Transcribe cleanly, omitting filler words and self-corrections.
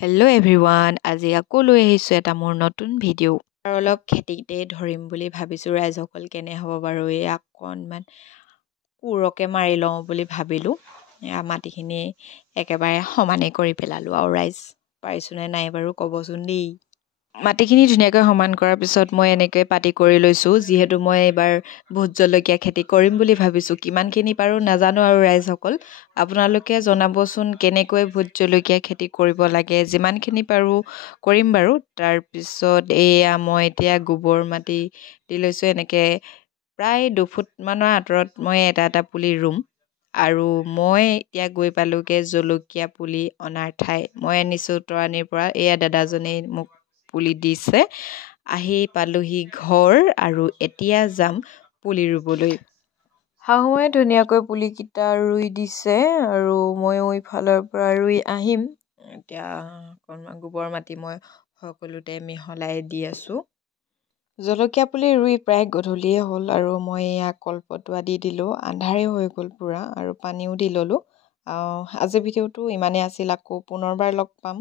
Hello' everyone, আজি আকৌ লৈ আহিছোঁ এটা মোৰ নতুন ভিডিঅ'। আৰু অলপ খেতিতে ধৰিম বুলি ভাবিছোঁ। ৰাইজসকল কেনে হ'ব বাৰু, এই অকণমান কোৰকে মাৰি লওঁ বুলি ভাবিলোঁ। মাটিখিনি একেবাৰে সমানে কৰি পেলালোঁ। আৰু ৰাইজ পাৰিছোঁনে নাই বাৰু ক'বচোন দেই। মাটিখিনি ধুনীয়াকৈ সমান কৰাৰ পিছত মই এনেকৈ পাতি কৰি লৈছোঁ। যিহেতু মই এইবাৰ ভোট জলকীয়া খেতি কৰিম বুলি ভাবিছোঁ। কিমানখিনি পাৰোঁ নাজানো আৰু ৰাইজসকল আপোনালোকে জনাবচোন কেনেকৈ ভোট জলকীয়া খেতি কৰিব লাগে। যিমানখিনি পাৰোঁ কৰিম বাৰু। তাৰপিছত এয়া মই এতিয়া গোবৰ মাটি দি লৈছোঁ। এনেকৈ প্ৰায় 2 ফুটমানৰ আঁতৰত মই এটা পুলি ৰুম। আৰু মই এতিয়া গৈ পালোঁগৈ জলকীয়া পুলি অনাৰ ঠাই। মই আনিছোঁ তৰাণীৰ পৰা। এয়া দাদাজনে মোক পুলি দিছে। আহি পালোহি ঘৰ আৰু এতিয়া যাম পুলি ৰুবলৈ। শাহুৱে ধুনীয়াকৈ পুলিকেইটা ৰুই দিছে আৰু ময়ো ইফালৰ পৰা ৰুই আহিম। এতিয়া অকণমান গোবৰ মাটি মই সকলোতে মিহলাই দি আছোঁ। জলকীয়া পুলি ৰুই প্ৰায় গধূলিয়ে হ'ল আৰু মই এয়া কলপটুৱা দি দিলোঁ। আন্ধাৰেই হৈ গ'ল পূৰা আৰু পানীও দি ল'লোঁ। আজিৰ ভিডিঅ'টো ইমানেই আছিল। আকৌ পুনৰবাৰ লগ পাম।